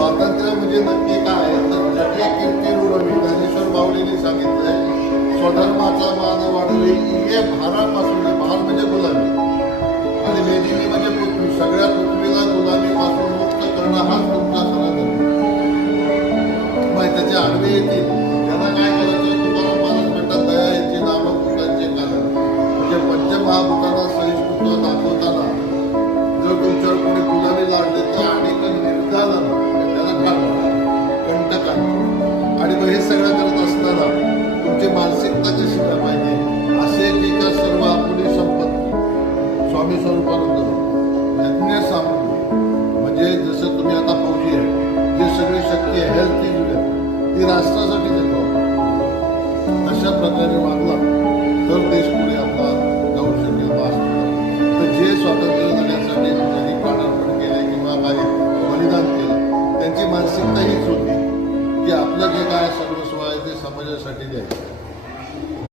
स्वातंत्र्य म्हणजे नक्की काय तर जगे कीर्ती रुढवी ज्ञानेश्वर बावलीने सांगितलंय. स्वधर्माचा मान वाढले ये भारापासून भार म्हणजे गुलामी. आणि मेदिनी म्हणजे पृथ्वी. सगळ्या पृथ्वीला गुलामीपासून मुक्त करणं हाच तुमचा खरा धर्म मग त्याचे आडवे येतील. त्यांना काय करायचं तुम्हाला महाराज म्हणतात दया याची नामं भूतांचे कारण. म्हणजे पंचमहाभूत स्वामी स्वरूपानंद यज्ञ सामग्री म्हणजे जसं तुम्ही आता फौजी आहे जे सगळी शक्ती आहे हेल्थ ती राष्ट्रासाठी देतो अशा प्रकारे मागला तर देश पुढे आपला जाऊ शकेल तर जे स्वातंत्र्य देण्यासाठी ज्यांनी प्राणार्पण केले किंवा काही बलिदान केलं त्यांची मानसिकता हीच होती की आपलं जे काय सर्वस्व आहे ते समाजासाठी द्यायचं.